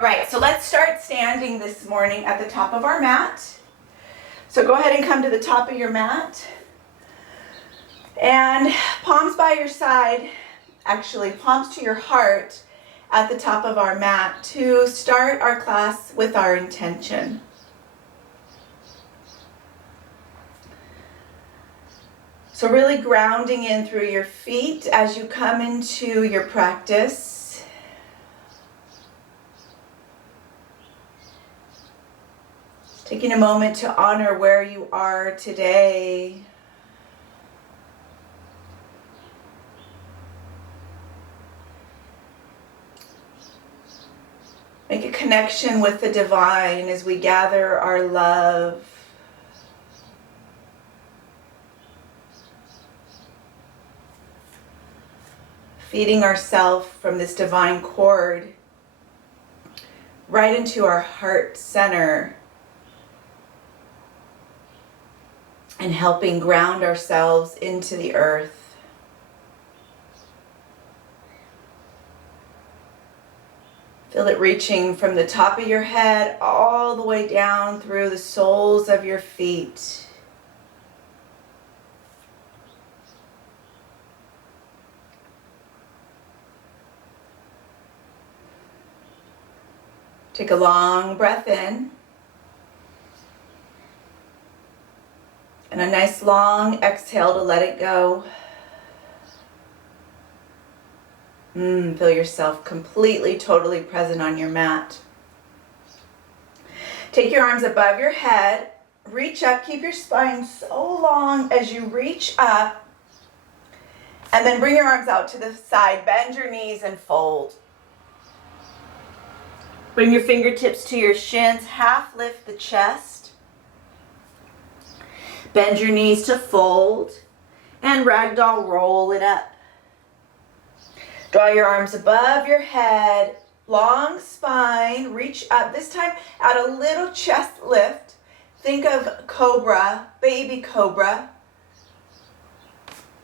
All right, so let's start standing this morning at the top of our mat. So go ahead and come to the top of your mat. And palms by your side, actually palms to your heart at the top of our mat to start our class with our intention. So really grounding in through your feet as you come into your practice. Taking a moment to honor where you are today. Make a connection with the divine as we gather our love. Feeding ourselves from this divine cord right into our heart center. And helping ground ourselves into the earth. Feel it reaching from the top of your head all the way down through the soles of your feet. Take a long breath in. And a nice long exhale to let it go. Feel yourself completely, totally present on your mat. Take your arms above your head. Reach up. Keep your spine so long as you reach up. And then bring your arms out to the side. Bend your knees and fold. Bring your fingertips to your shins. Half lift the chest. Bend your knees to fold and ragdoll roll it up. Draw your arms above your head, long spine, reach up. This time add a little chest lift. Think of cobra, baby cobra.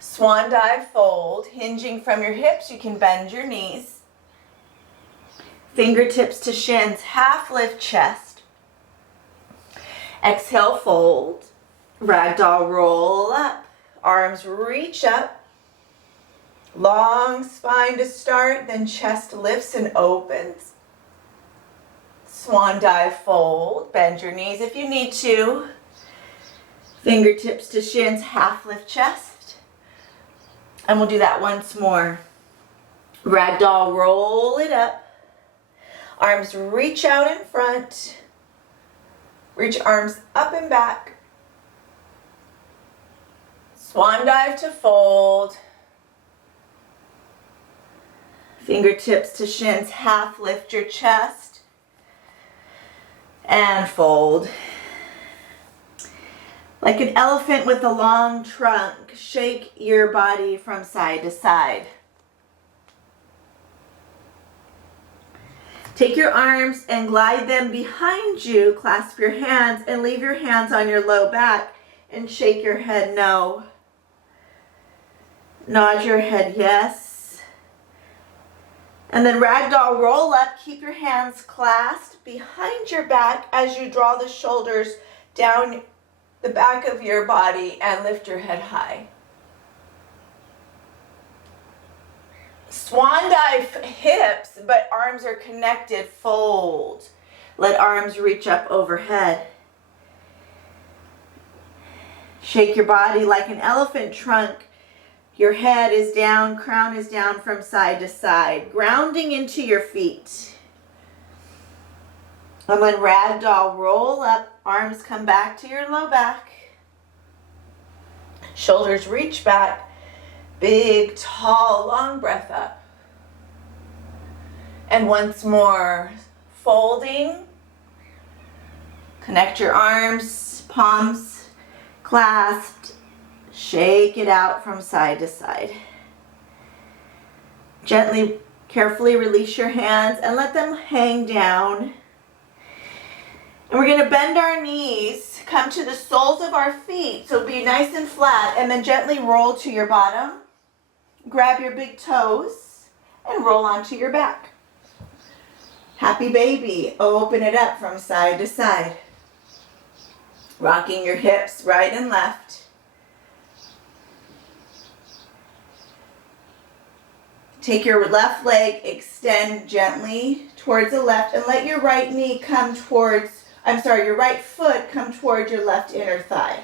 Swan dive fold, hinging from your hips, you can bend your knees. Fingertips to shins, half lift chest. Exhale, fold. Ragdoll roll up, arms reach up, long spine to start, then chest lifts and opens. Swan dive fold, bend your knees if you need to. Fingertips to shins, half lift chest. And we'll do that once more. Ragdoll roll it up, arms reach out in front, reach arms up and back. Swan dive to fold. Fingertips to shins, half lift your chest. And fold. Like an elephant with a long trunk, shake your body from side to side. Take your arms and glide them behind you. Clasp your hands and leave your hands on your low back and shake your head no. Nod your head yes. And then ragdoll roll up. Keep your hands clasped behind your back as you draw the shoulders down the back of your body and lift your head high. Swan dive hips, but arms are connected. Fold. Let arms reach up overhead. Shake your body like an elephant trunk. Your head is down, crown is down from side to side, grounding into your feet. And when ragdoll roll up, arms come back to your low back. Shoulders reach back, big, tall, long breath up. And once more, folding. Connect your arms, palms clasped. Shake it out from side to side. Gently, carefully release your hands and let them hang down. And we're going to bend our knees, come to the soles of our feet, so be nice and flat, and then gently roll to your bottom. Grab your big toes and roll onto your back. Happy baby. Open it up from side to side. Rocking your hips right and left. Take your left leg, extend gently towards the left, and let your right knee come towards, your right foot come towards your left inner thigh.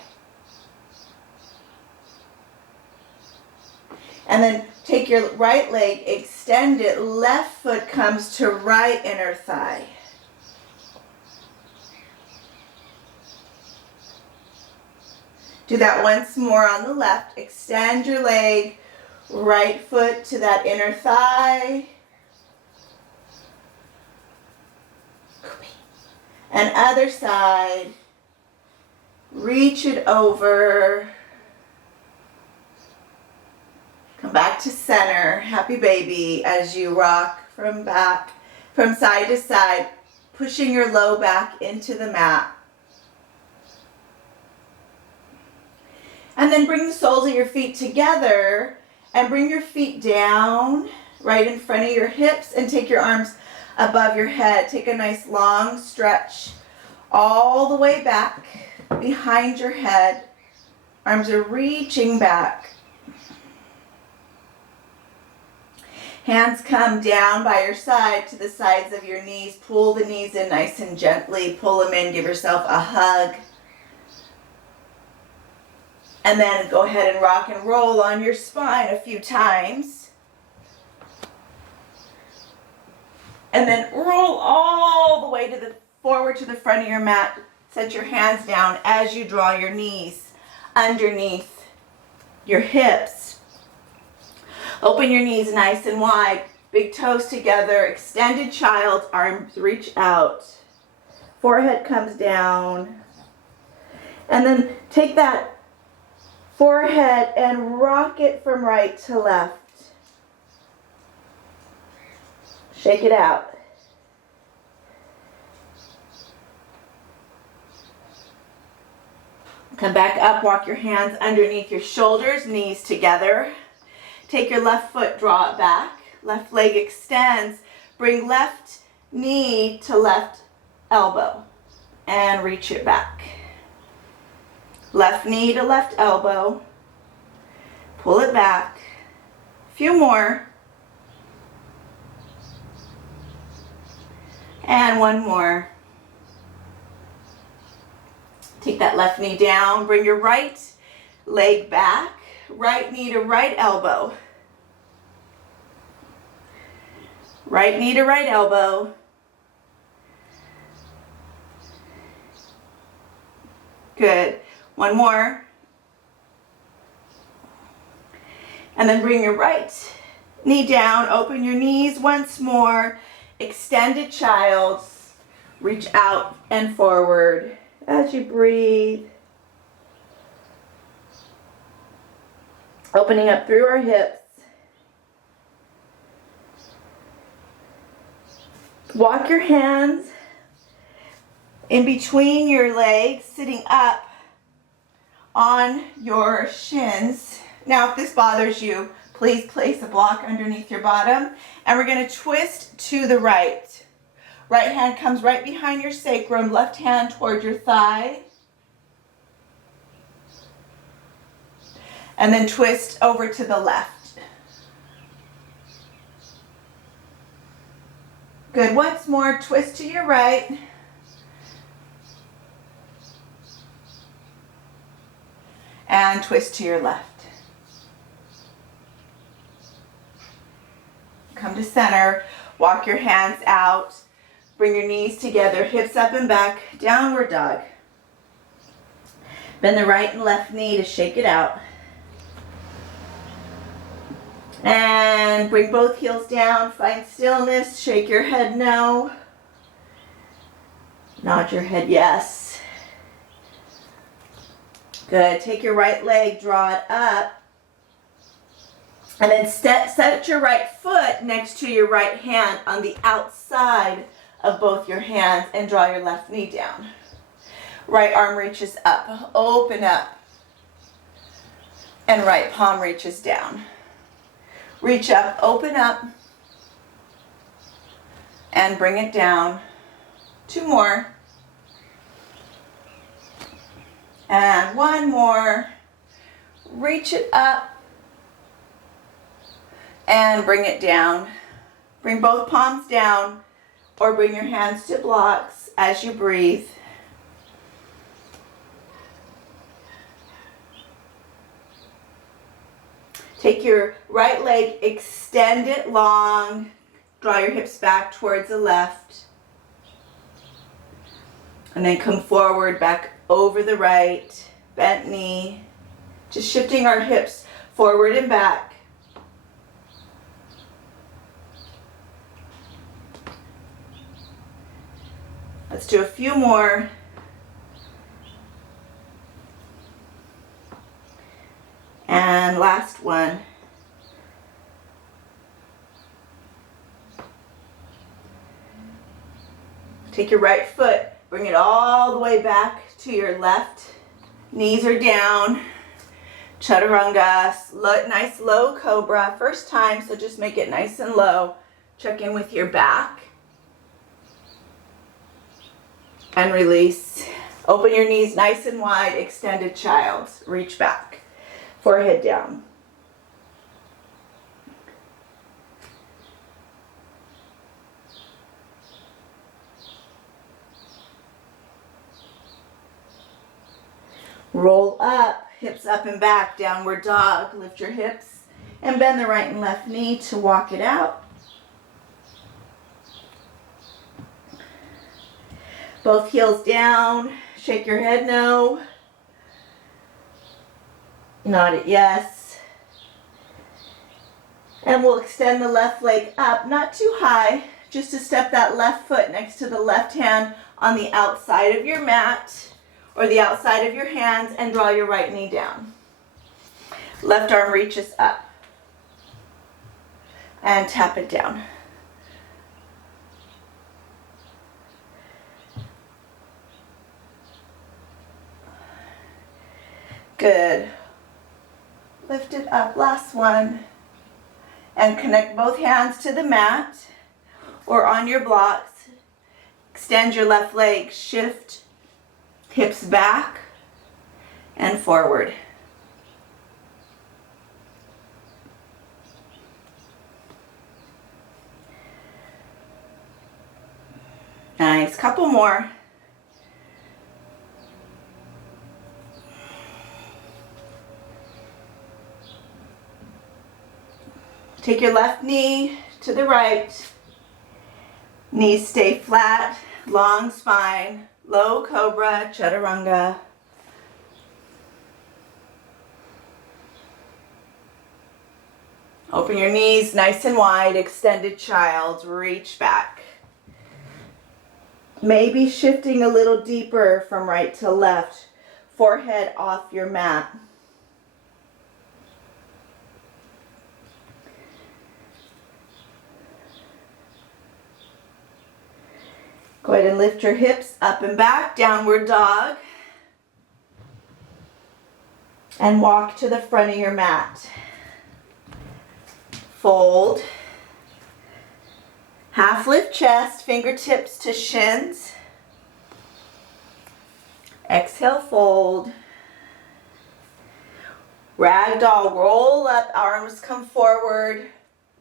And then take your right leg, extend it, left foot comes to right inner thigh. Do that once more on the left. Extend your leg, right foot to that inner thigh. And other side. Reach it over. Come back to center. Happy baby as you rock from side to side, pushing your low back into the mat. And then bring the soles of your feet together and bring your feet down right in front of your hips and take your arms above your head. Take a nice long stretch all the way back behind your head. Arms are reaching back. Hands come down by your side to the sides of your knees. Pull the knees in nice and gently. Pull them in. Give yourself a hug. And then go ahead and rock and roll on your spine a few times. And then roll all the way forward to the front of your mat. Set your hands down as you draw your knees underneath your hips. Open your knees nice and wide. Big toes together. Extended child. Arms reach out. Forehead comes down. And then take that forehead and rock it from right to left. Shake it out. Come back up. Walk your hands underneath your shoulders. Knees together. Take your left foot, draw it back. Left leg extends. Bring left knee to left elbow and reach it back. Left knee to left elbow. Pull it back. A few more. And one more. Take that left knee down. Bring your right leg back. Right knee to right elbow. Right knee to right elbow. Good. One more. And then bring your right knee down. Open your knees once more. Extended child. Reach out and forward as you breathe. Opening up through our hips. Walk your hands in between your legs, sitting up on your shins. Now, if this bothers you, please place a block underneath your bottom. And we're going to twist to the right. Right hand comes right behind your sacrum, left hand toward your thigh. And then twist over to the left. Good. Once more, twist to your right. And twist to your left. Come to center. Walk your hands out. Bring your knees together, hips up and back, downward dog. Bend the right and left knee to shake it out. And bring both heels down, find stillness, shake your head no. Nod your head yes. Good, take your right leg, draw it up. And then set your right foot next to your right hand on the outside of both your hands and draw your left knee down. Right arm reaches up, open up. And right palm reaches down. Reach up, open up. and bring it down. 2 more. And 1 more. Reach it up and bring it down. Bring both palms down or bring your hands to blocks as you breathe. Take your right leg, extend it long. Draw your hips back towards the left. And then come forward, back over the right, bent knee. Just shifting our hips forward and back. Let's do a few more. And last one. Take your right foot, bring it all the way back to your left. Knees are down. Chaturanga, nice low cobra. First time, so just make it nice and low. Check in with your back. And release. Open your knees nice and wide, extended child. Reach back. Forehead down. Roll up, hips up and back, downward dog. Lift your hips and bend the right and left knee to walk it out. Both heels down. Shake your head no. Nod it yes. And we'll extend the left leg up, not too high, just to step that left foot next to the left hand on the outside of your mat or the outside of your hands, and draw your right knee down. Left arm reaches up and tap it down. Good. Lift it up, last one. And connect both hands to the mat or on your blocks. Extend your left leg, shift hips back and forward. Nice, couple more. Take your left knee to the right. Knees stay flat, long spine, low cobra, chaturanga. Open your knees nice and wide, extended child, reach back. Maybe shifting a little deeper from right to left, forehead off your mat. Go ahead and lift your hips up and back, downward dog. And walk to the front of your mat. Fold. Half lift chest, fingertips to shins. Exhale, fold. Ragdoll, roll up, arms come forward.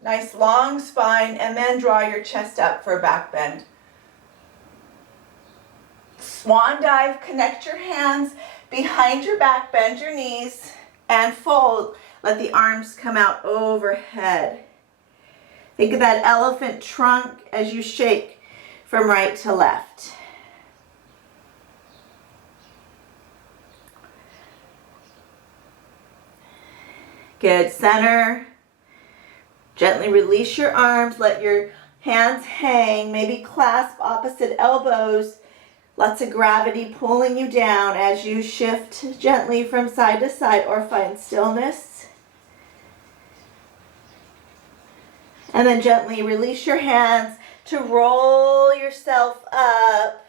Nice long spine, and then draw your chest up for a back bend. Swan dive, connect your hands behind your back, bend your knees, and fold. Let the arms come out overhead. Think of that elephant trunk as you shake from right to left. Good, center. Gently release your arms, let your hands hang, maybe clasp opposite elbows. Lots of gravity pulling you down as you shift gently from side to side or find stillness. And then gently release your hands to roll yourself up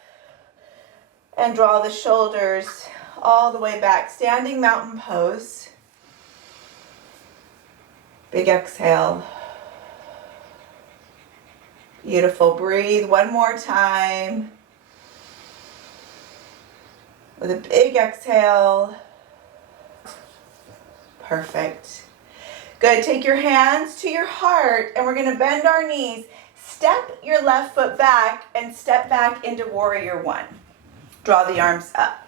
and draw the shoulders all the way back. Standing mountain pose. Big exhale. Beautiful. Breathe one more time. With a big exhale. Perfect. Good. Take your hands to your heart and we're going to bend our knees. Step your left foot back and step back into warrior one. Draw the arms up.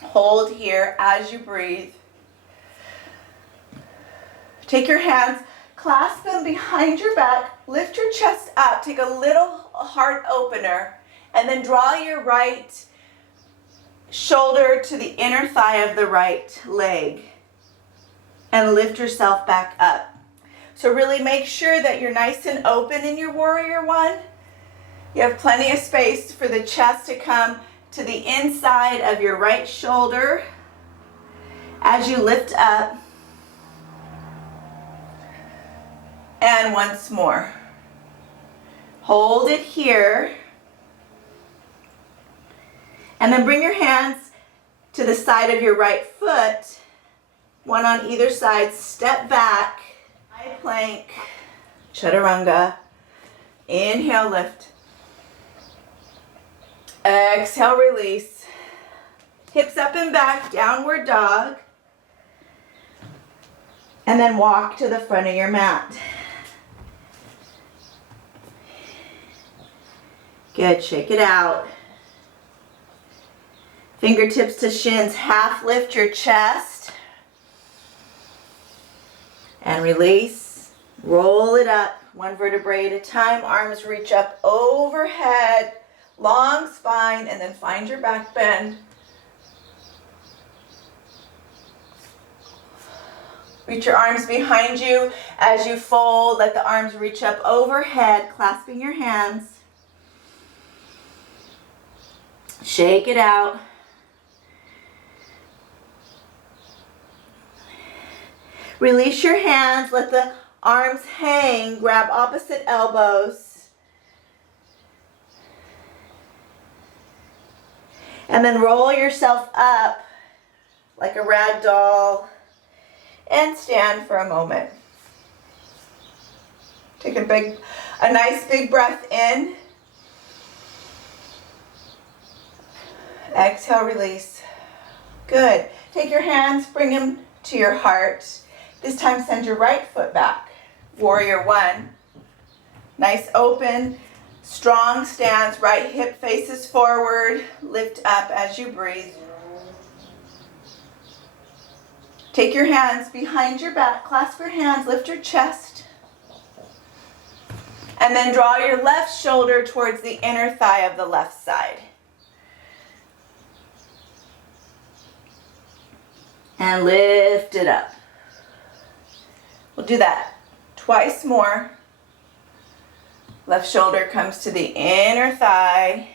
Hold here as you breathe. Take your hands, clasp them behind your back, lift your chest up, take a little heart opener, and then draw your right shoulder to the inner thigh of the right leg and lift yourself back up. So really make sure that you're nice and open in your warrior one. You have plenty of space for the chest to come to the inside of your right shoulder as you lift up. And once more. Hold it here. And then bring your hands to the side of your right foot, one on either side. Step back, high plank, chaturanga. Inhale, lift. Exhale, release. Hips up and back, downward dog. And then walk to the front of your mat. Good, shake it out. Fingertips to shins, half lift your chest. And release, roll it up, one vertebrae at a time. Arms reach up overhead, long spine, and then find your back bend. Reach your arms behind you as you fold. Let the arms reach up overhead, clasping your hands. Shake it out. Release your hands. Let the arms hang. Grab opposite elbows. And then roll yourself up like a rag doll and stand for a moment. Take a nice big breath in. Exhale, release. Good. Take your hands, bring them to your heart. This time send your right foot back. Warrior one. Nice open, strong stance. Right hip faces forward. Lift up as you breathe. Take your hands behind your back. Clasp your hands. Lift your chest. And then draw your left shoulder towards the inner thigh of the left side. And lift it up. We'll do that twice more. Left shoulder comes to the inner thigh.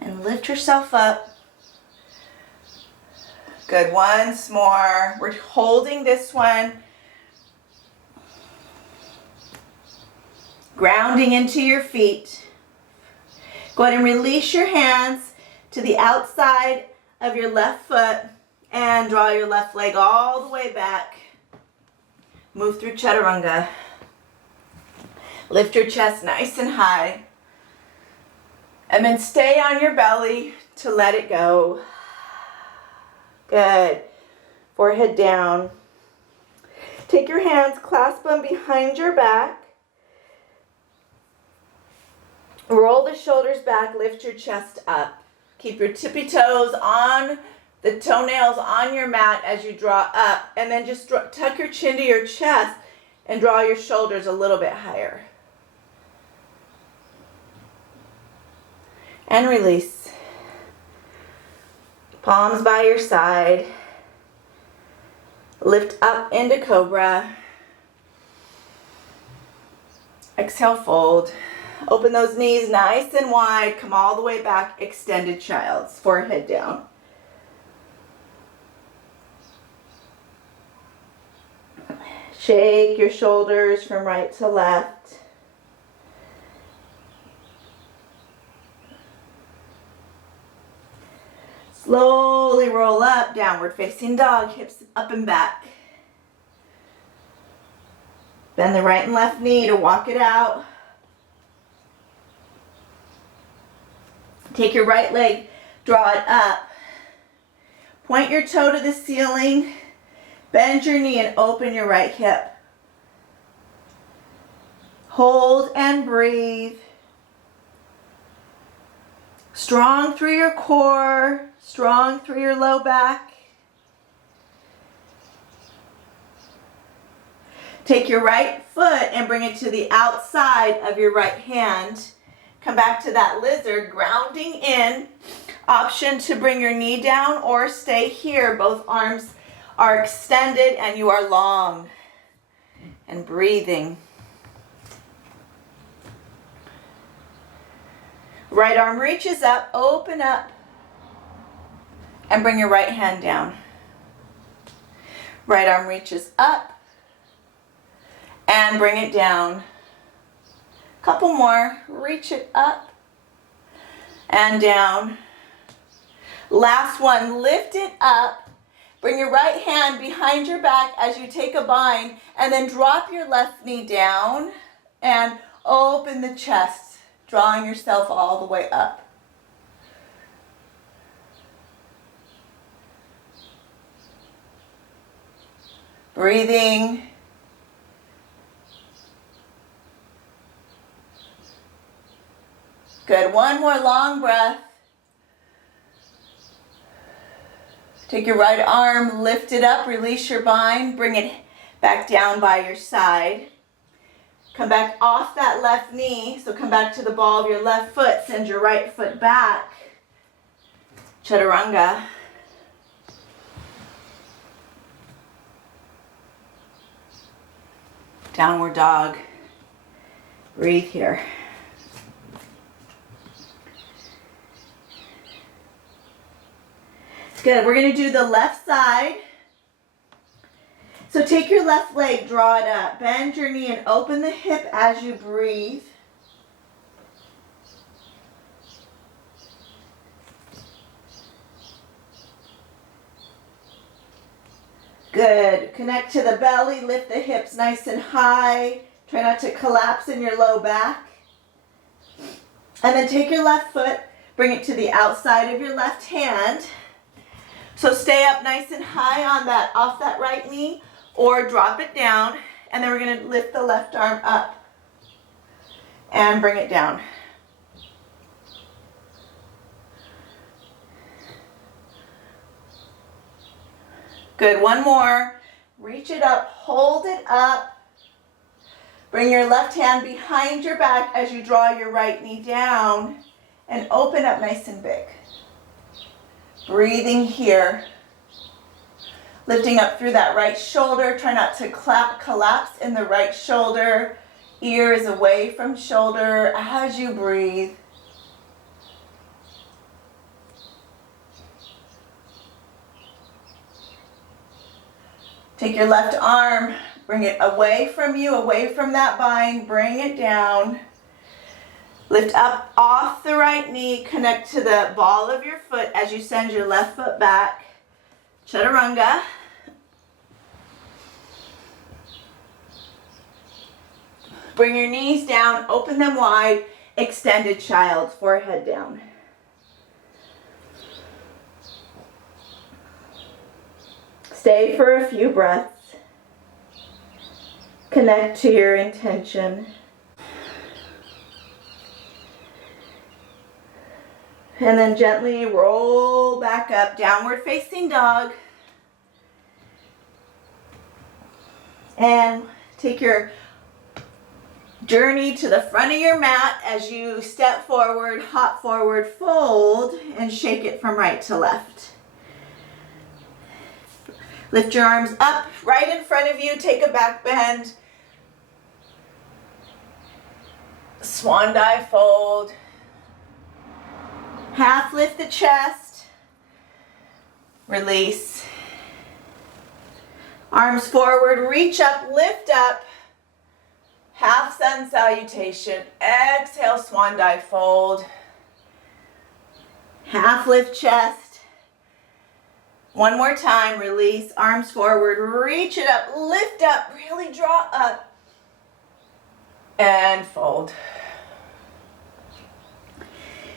And lift yourself up. Good, once more. We're holding this one. Grounding into your feet. Go ahead and release your hands to the outside of your left foot and draw your left leg all the way back. Move through chaturanga. Lift your chest nice and high. And then stay on your belly to let it go. Good. Forehead down. Take your hands, clasp them behind your back. Roll the shoulders back, lift your chest up. Keep your tippy toes on the toenails on your mat as you draw up. And then just tuck your chin to your chest and draw your shoulders a little bit higher. And release. Palms by your side. Lift up into cobra. Exhale, fold. Open those knees nice and wide. Come all the way back. Extended child's. Forehead down. Shake your shoulders from right to left. Slowly roll up. Downward facing dog. Hips up and back. Bend the right and left knee to walk it out. Take your right leg, draw it up. Point your toe to the ceiling. Bend your knee and open your right hip. Hold and breathe. Strong through your core, strong through your low back. Take your right foot and bring it to the outside of your right hand. Come back to that lizard, grounding in. Option to bring your knee down or stay here. Both arms are extended and you are long. And breathing. Right arm reaches up, open up, and bring your right hand down. Right arm reaches up, and bring it down. Couple more, reach it up, and down. Last one, lift it up, bring your right hand behind your back as you take a bind, and then drop your left knee down, and open the chest. Drawing yourself all the way up. Breathing. Good. One more long breath. Take your right arm, lift it up, release your bind, bring it back down by your side. Come back off that left knee, so come back to the ball of your left foot, send your right foot back. Chaturanga. Downward dog. Breathe here. Good, we're gonna do the left side. So take your left leg, draw it up, bend your knee and open the hip as you breathe. Good, connect to the belly, lift the hips nice and high. Try not to collapse in your low back. And then take your left foot, bring it to the outside of your left hand. So stay up nice and high on that, off that right knee. Or drop it down, and then we're going to lift the left arm up and bring it down. Good, one more. Reach it up, hold it up. Bring your left hand behind your back as you draw your right knee down and open up nice and big. Breathing here. Lifting up through that right shoulder. Try not to collapse in the right shoulder. Ear is away from shoulder as you breathe. Take your left arm, bring it away from you, away from that bind. Bring it down. Lift up off the right knee. Connect to the ball of your foot as you send your left foot back. Chaturanga. Bring your knees down, open them wide, extended child, forehead down. Stay for a few breaths. Connect to your intention. And then gently roll back up, downward facing dog. And take your journey to the front of your mat as you step forward, hop forward, fold, and shake it from right to left. Lift your arms up right in front of you, take a back bend. Swan dive fold. Half lift the chest. Release. Arms forward, reach up, lift up. Half sun salutation. Exhale, swan dive fold. Half lift chest. One more time, release. Arms forward, reach it up, lift up, really draw up. and fold.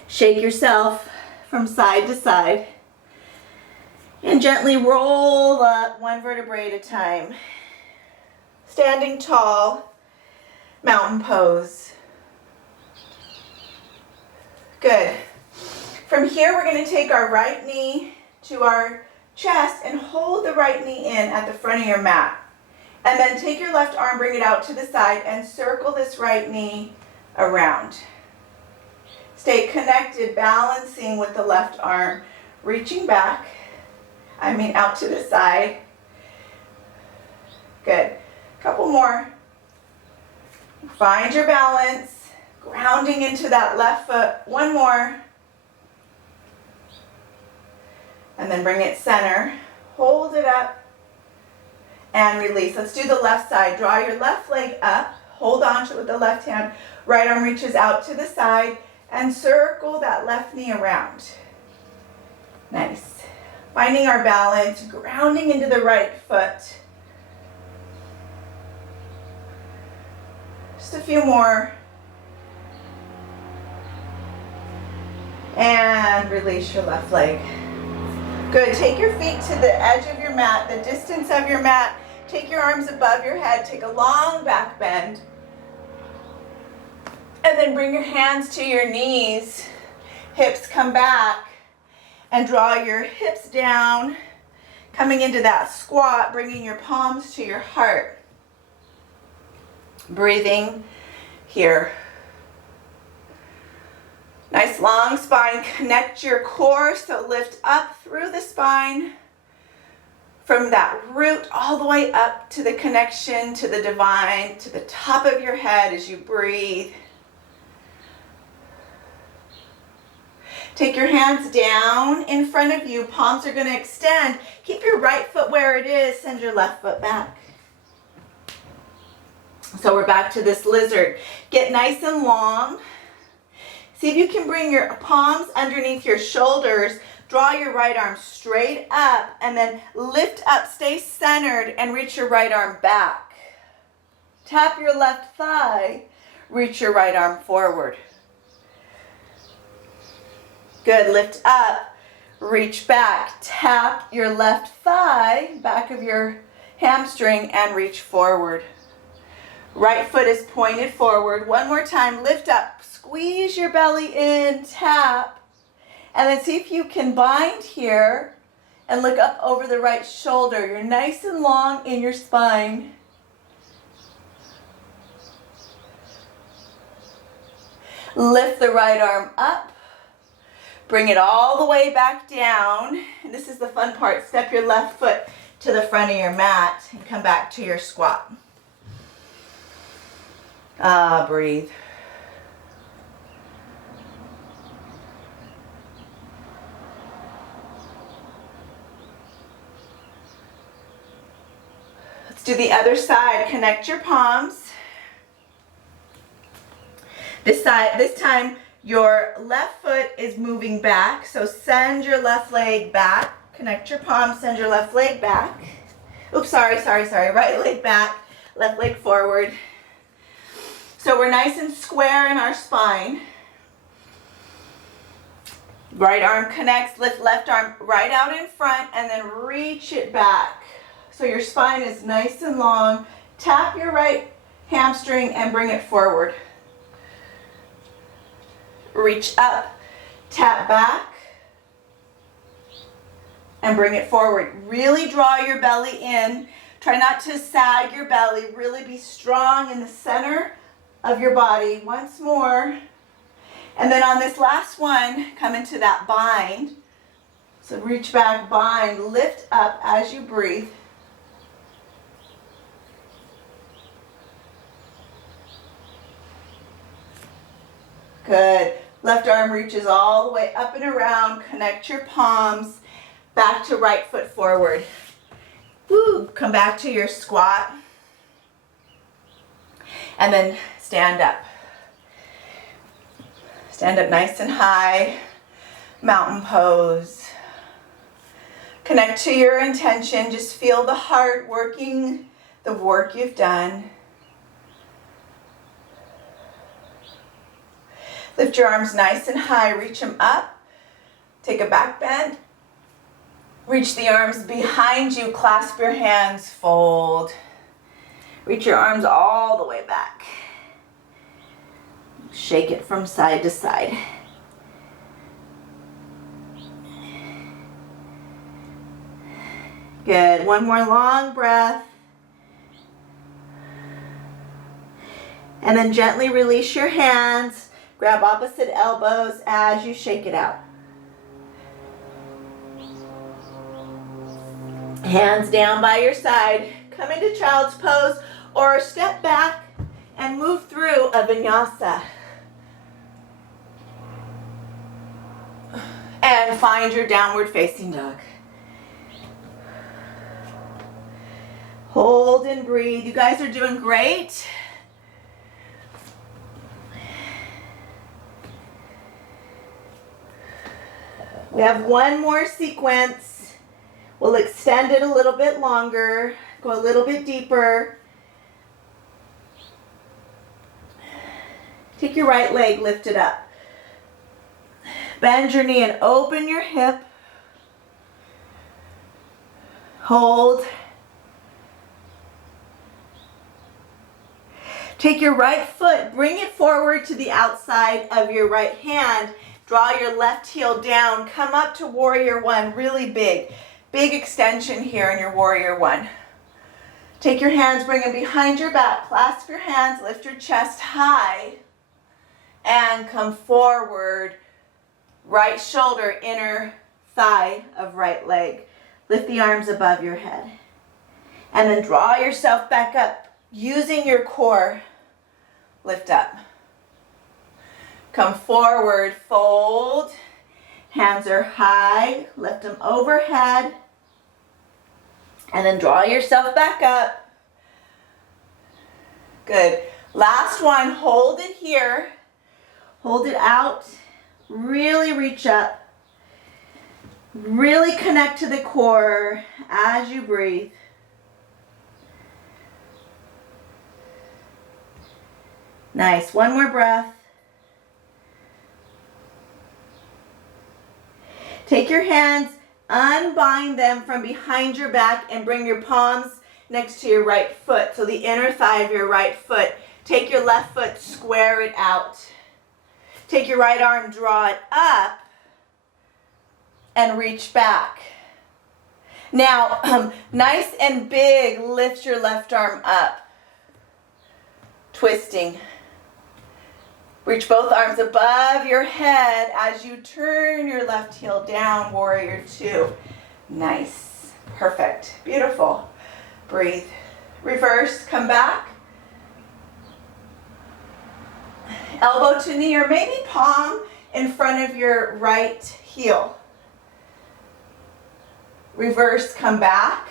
Shake yourself from side to side and gently roll up one vertebrae at a time. Standing tall, mountain pose. Good. From here, we're going to take our right knee to our chest and hold the right knee in at the front of your mat. And then take your left arm, bring it out to the side, and circle this right knee around. Stay connected, balancing with the left arm, reaching back, out to the side. Good. Couple more. Find your balance, grounding into that left foot. One more. And then bring it center. Hold it up and release. Let's do the left side. Draw your left leg up. Hold on to it with the left hand. Right arm reaches out to the side and circle that left knee around. Nice. Finding our balance, grounding into the right foot. Just a few more. And release your left leg. Good. Take your feet to the edge of your mat, the distance of your mat. Take your arms above your head. Take a long back bend. And then bring your hands to your knees. Hips come back. And draw your hips down. Coming into that squat, bringing your palms to your heart. Breathing here. Nice long spine. Connect your core, so lift up through the spine. From that root all the way up to the connection to the divine, to the top of your head as you breathe. Take your hands down in front of you. Palms are going to extend. Keep your right foot where it is. Send your left foot back. So we're back to this lizard. Get nice and long. See if you can bring your palms underneath your shoulders. Draw your right arm straight up and then lift up. Stay centered and reach your right arm back. Tap your left thigh. Reach your right arm forward. Good. Lift up. Reach back. Tap your left thigh, back of your hamstring, and reach forward. Right foot is pointed forward. One more time. Lift up. Squeeze your belly in. Tap. And then see if you can bind here and look up over the right shoulder. You're nice and long in your spine. Lift the right arm up. Bring it all the way back down. And this is the fun part. Step your left foot to the front of your mat and come back to your squat. Breathe. Let's do the other side. Connect your palms. This time, your left foot is moving back, so send your left leg back. Connect your palms, send your left leg back. Oops, sorry. Right leg back, left leg forward. So we're nice and square in our spine. Right arm connects, lift left arm right out in front, and then reach it back. So your spine is nice and long. Tap your right hamstring and bring it forward. Reach up, tap back, and bring it forward. Really draw your belly in. Try not to sag your belly. Really be strong in the center of your body. Once more. And then on this last one, come into that bind. So reach back, bind, lift up as you breathe. Good. Left arm reaches all the way up and around. Connect your palms. Back to right foot forward. Woo. Come back to your squat. And then stand up. Stand up nice and high. Mountain pose. Connect to your intention. Just feel the heart working the work you've done. Lift your arms nice and high, reach them up. Take a back bend. Reach the arms behind you, clasp your hands, fold. Reach your arms all the way back. Shake it from side to side. Good. One more long breath. And then gently release your hands. Grab opposite elbows as you shake it out. Hands down by your side. Come into child's pose or step back and move through a vinyasa. And find your downward facing dog. Hold and breathe. You guys are doing great. We have one more sequence. We'll extend it a little bit longer, go a little bit deeper. Take your right leg, lift it up. Bend your knee and open your hip. Hold. Take your right foot, bring it forward to the outside of your right hand. Draw your left heel down. Come up to warrior one, really big. Big extension here in your warrior one. Take your hands, bring them behind your back. Clasp your hands, lift your chest high. And come forward. Right shoulder, inner thigh of right leg. Lift the arms above your head. And then draw yourself back up. Using your core, lift up. Come forward, fold. Hands are high, lift them overhead. And then draw yourself back up. Good. Last one, hold it here. Hold it out. Really reach up. Really connect to the core as you breathe. Nice. One more breath. Take your hands, unbind them from behind your back and bring your palms next to your right foot. So the inner thigh of your right foot. Take your left foot, square it out. Take your right arm, draw it up and reach back. Now, nice and big, lift your left arm up. Twisting. Reach both arms above your head as you turn your left heel down, warrior two. Nice. Perfect. Beautiful. Breathe. Reverse. Come back. Elbow to knee or maybe palm in front of your right heel. Reverse. Come back.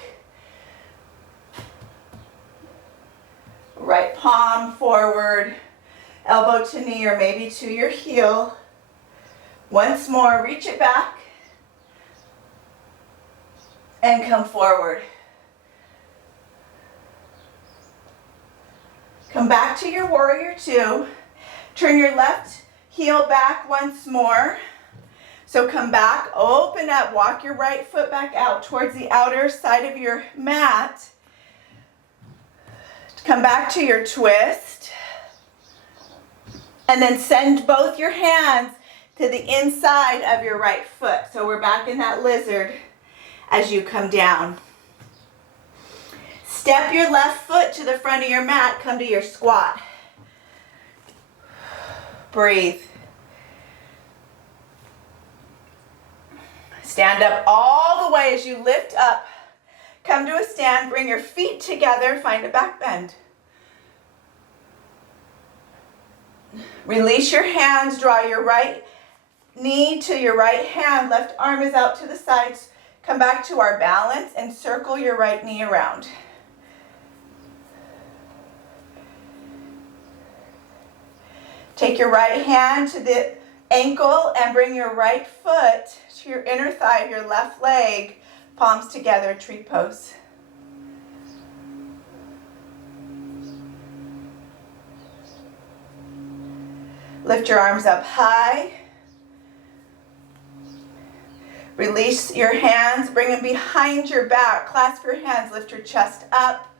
Right palm forward. Elbow to knee or maybe to your heel. Once more, reach it back. And come forward. Come back to your warrior two. Turn your left heel back once more. So come back, open up, walk your right foot back out towards the outer side of your mat. Come back to your twist. And then send both your hands to the inside of your right foot. So we're back in that lizard as you come down. Step your left foot to the front of your mat. Come to your squat. Breathe. Stand up all the way as you lift up. Come to a stand. Bring your feet together. Find a back bend. Release your hands, draw your right knee to your right hand, left arm is out to the sides. Come back to our balance and circle your right knee around. Take your right hand to the ankle and bring your right foot to your inner thigh, your left leg, palms together, tree pose. Lift your arms up high. Release your hands, bring them behind your back. Clasp your hands, lift your chest up.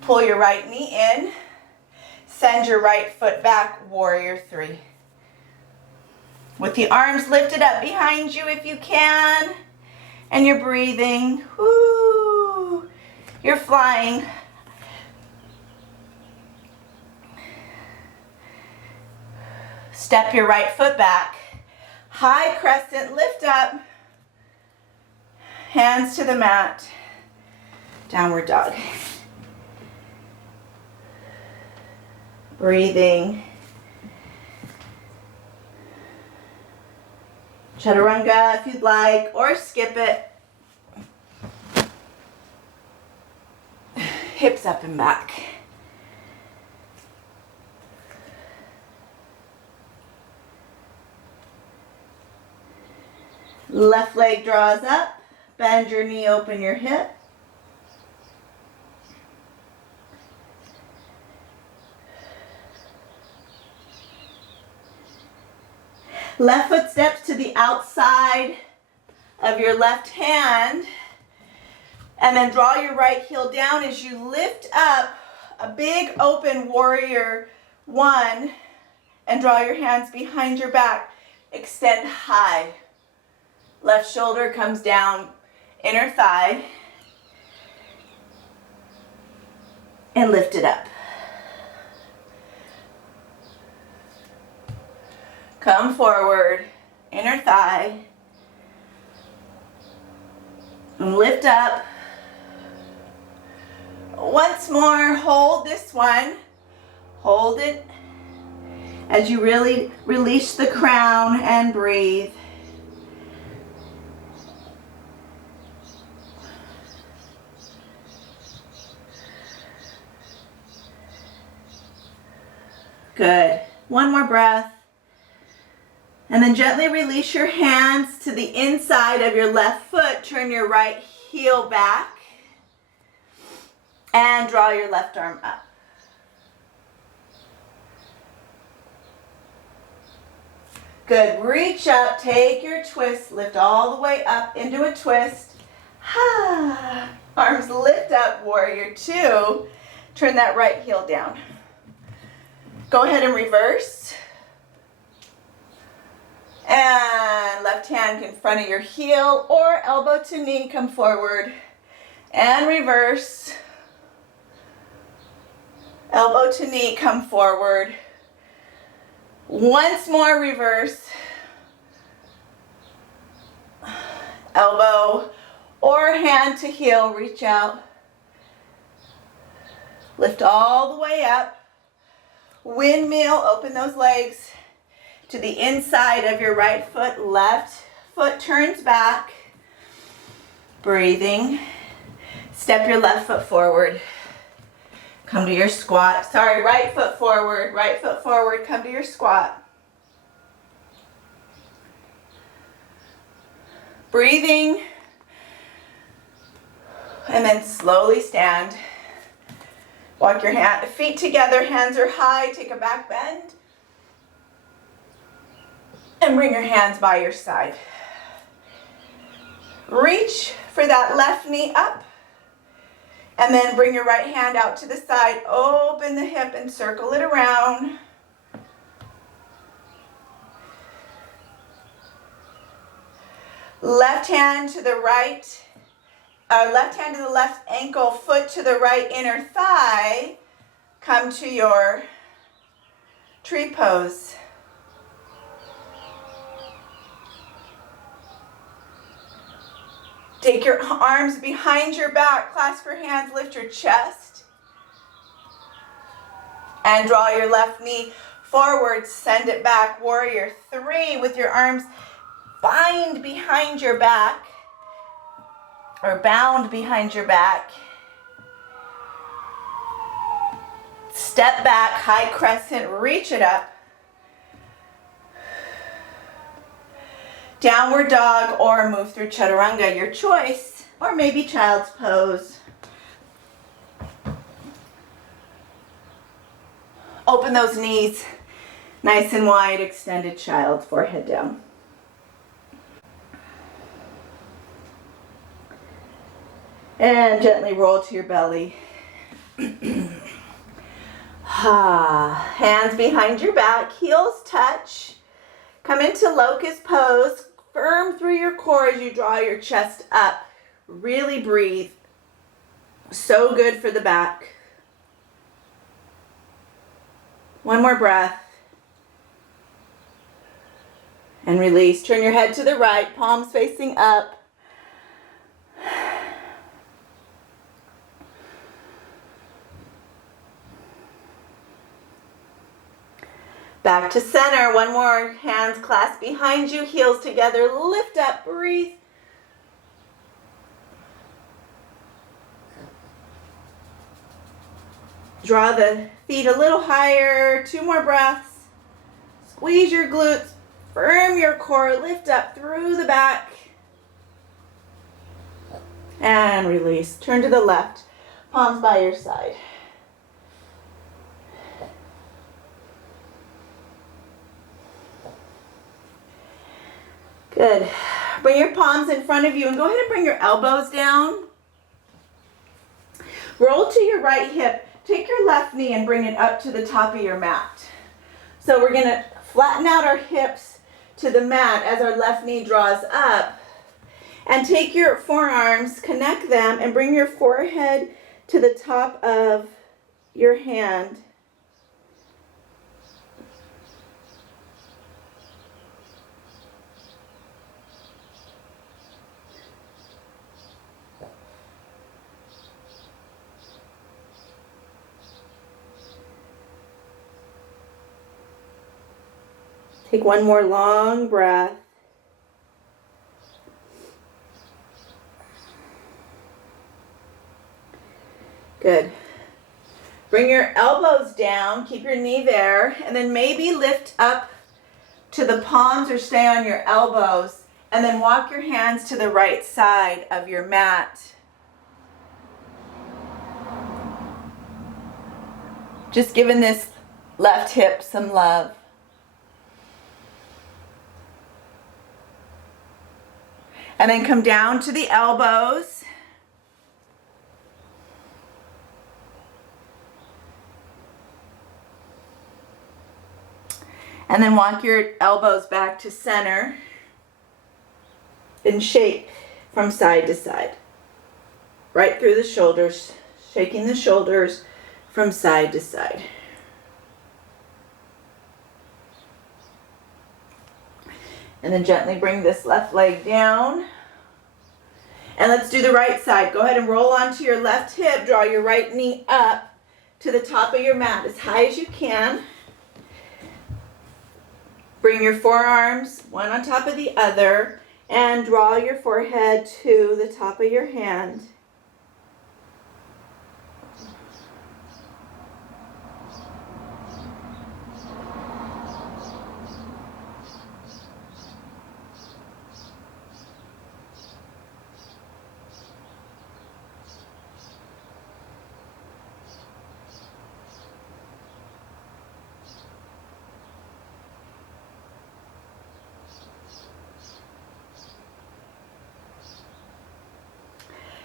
Pull your right knee in. Send your right foot back, warrior three. With the arms lifted up behind you if you can. And you're breathing. Woo! You're flying. Step your right foot back. High crescent, lift up. Hands to the mat. Downward dog. Breathing. Chaturanga if you'd like, or skip it. Hips up and back. Left leg draws up. Bend your knee, open your hip. Left foot steps to the outside of your left hand. And then draw your right heel down as you lift up a big open warrior one. And draw your hands behind your back. Extend high. Left shoulder comes down, inner thigh. And lift it up. Come forward, inner thigh. And lift up. Once more, hold this one. Hold it as you really release the crown and breathe. Good. One more breath. And then gently release your hands to the inside of your left foot. Turn your right heel back. And draw your left arm up. Good. Reach up. Take your twist. Lift all the way up into a twist. Ha. Arms lift up. Warrior two. Turn that right heel down. Go ahead and reverse. And left hand in front of your heel or elbow to knee, come forward. And reverse. Elbow to knee, come forward. Once more, reverse. Elbow or hand to heel, reach out. Lift all the way up. Windmill, open those legs to the inside of your right foot. Left foot turns back. Breathing. Step your left foot forward. Come to your squat. Sorry, right foot forward. Right foot forward. Come to your squat. Breathing. And then slowly stand. Walk your feet together, hands are high, take a back bend. And bring your hands by your side. Reach for that left knee up. And then bring your right hand out to the side, open the hip and circle it around. Left hand to the right. Left hand to the left ankle, foot to the right inner thigh. Come to your tree pose. Take your arms behind your back, clasp your hands, lift your chest. And draw your left knee forward, send it back, warrior three with your arms bind behind your back. Or bound behind your back. Step back, high crescent, reach it up. Downward dog or move through chaturanga, your choice. Or maybe child's pose. Open those knees nice and wide, extended child, forehead down. And gently roll to your belly. Hands behind your back, heels touch. Come into locust pose, firm through your core as you draw your chest up. Really breathe. So good for the back. One more breath. And release. Turn your head to the right, palms facing up. Back to center. One more. Hands clasped behind you, heels together. Lift up, breathe. Draw the feet a little higher. 2 more breaths. Squeeze your glutes. Firm your core. Lift up through the back. And release. Turn to the left. Palms by your side. Good. Bring your palms in front of you and go ahead and bring your elbows down. Roll to your right hip. Take your left knee and bring it up to the top of your mat. So we're going to flatten out our hips to the mat as our left knee draws up. And take your forearms, connect them, and bring your forehead to the top of your hand. Take one more long breath. Good. Bring your elbows down, keep your knee there, and then maybe lift up to the palms or stay on your elbows, and then walk your hands to the right side of your mat. Just giving this left hip some love. And then come down to the elbows. And then walk your elbows back to center and shake from side to side. Right through the shoulders, shaking the shoulders from side to side. And then gently bring this left leg down. And let's do the right side. Go ahead and roll onto your left hip. Draw your right knee up to the top of your mat as high as you can. Bring your forearms one on top of the other and draw your forehead to the top of your hand.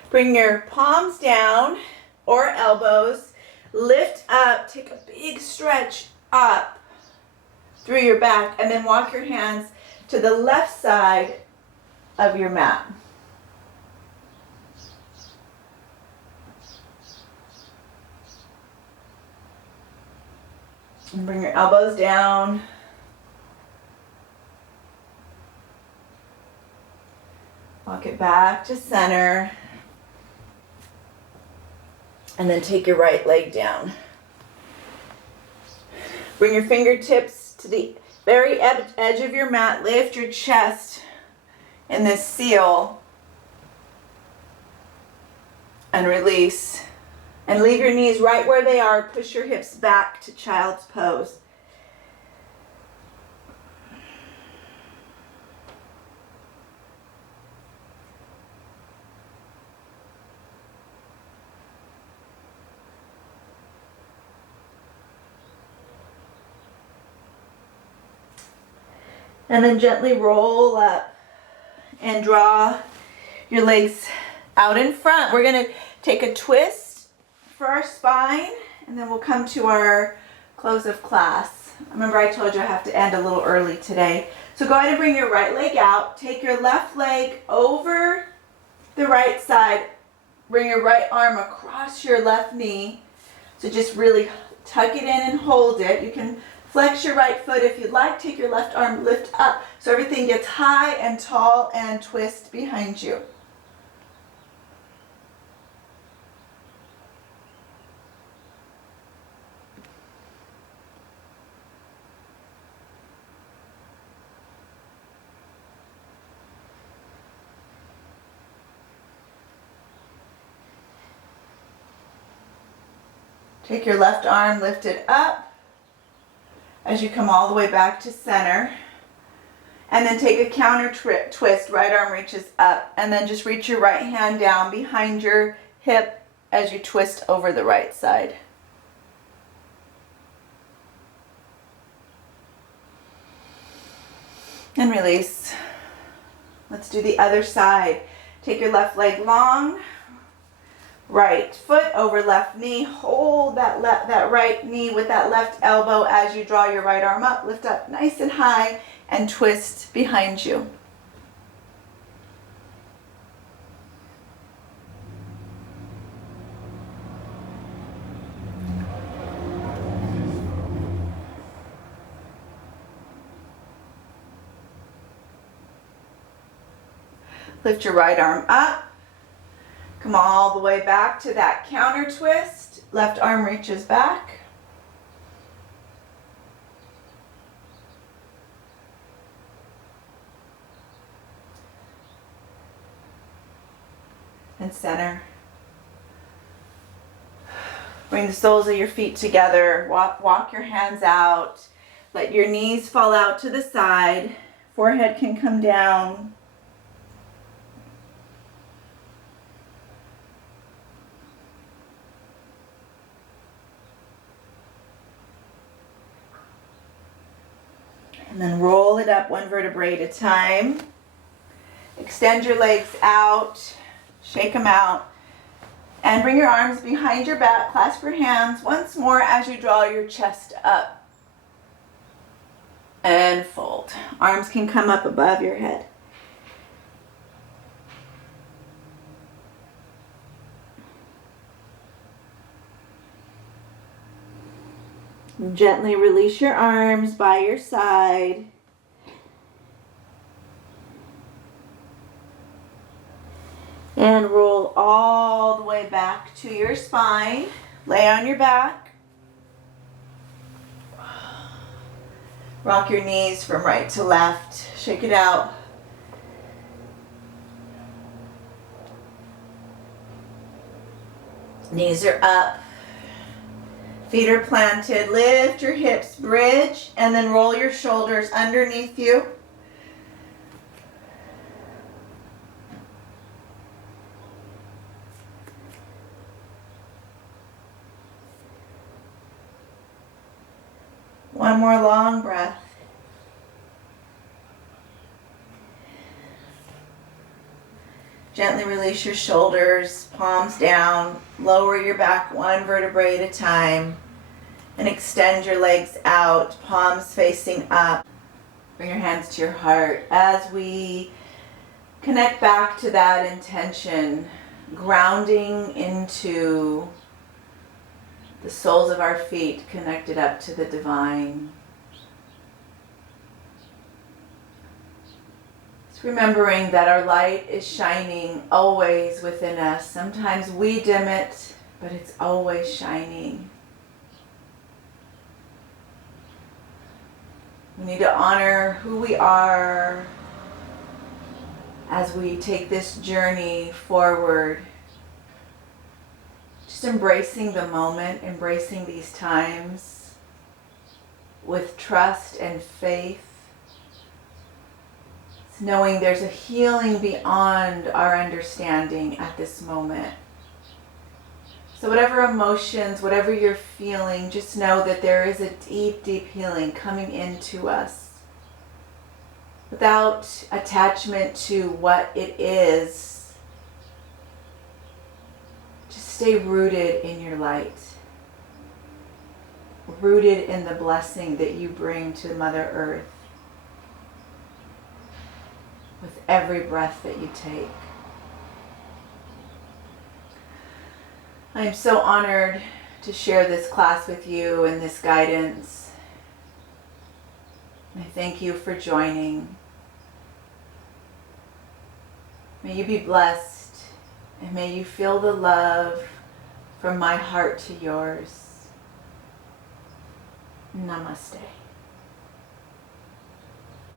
Bring your palms down or elbows, lift up, take a big stretch up through your back, and then walk your hands to the left side of your mat. And bring your elbows down. Walk it back to center. And then take your right leg down. Bring your fingertips to the very edge of your mat. Lift your chest in this seal. And release. And leave your knees right where they are. Push your hips back to child's pose. And then gently roll up and draw your legs out in front. We're gonna take a twist for our spine, and then we'll come to our close of class. Remember I told you I have to end a little early today. So go ahead and bring your right leg out. Take your left leg over the right side. Bring your right arm across your left knee. So just really tuck it in and hold it. You can flex your right foot if you'd like. Take your left arm, lift up so everything gets high and tall, and twist behind you. Take your left arm, lift it up as you come all the way back to center. And then take a counter twist, right arm reaches up. And then just reach your right hand down behind your hip as you twist over the right side. And release. Let's do the other side. Take your left leg long. Right foot over left knee. Hold that right knee with that left elbow as you draw your right arm up. Lift up nice and high and twist behind you. Lift your right arm up. Come all the way back to that counter twist. Left arm reaches back. And center. Bring the soles of your feet together. Walk your hands out. Let your knees fall out to the side. Forehead can come down. And then roll it up one vertebrae at a time. Extend your legs out, shake them out, and bring your arms behind your back, clasp your hands once more as you draw your chest up. And fold. Arms can come up above your head. Gently release your arms by your side. And roll all the way back to your spine. Lay on your back. Rock your knees from right to left. Shake it out. Knees are up. Feet are planted. Lift your hips, bridge, and then roll your shoulders underneath you. One more long breath. Gently release your shoulders, palms down. Lower your back one vertebrae at a time. And extend your legs out, palms facing up. Bring your hands to your heart as we connect back to that intention, grounding into the soles of our feet connected up to the divine. Just remembering that our light is shining always within us. Sometimes we dim it, but it's always shining. We need to honor who we are as we take this journey forward. Just embracing the moment, embracing these times with trust and faith. It's knowing there's a healing beyond our understanding at this moment. So whatever emotions, whatever you're feeling, just know that there is a deep, deep healing coming into us. without attachment to what it is. Just stay rooted in your light, rooted in the blessing that you bring to Mother Earth with every breath that you take. I am so honored to share this class with you and this guidance. I thank you for joining. May you be blessed, and may you feel the love from my heart to yours. Namaste.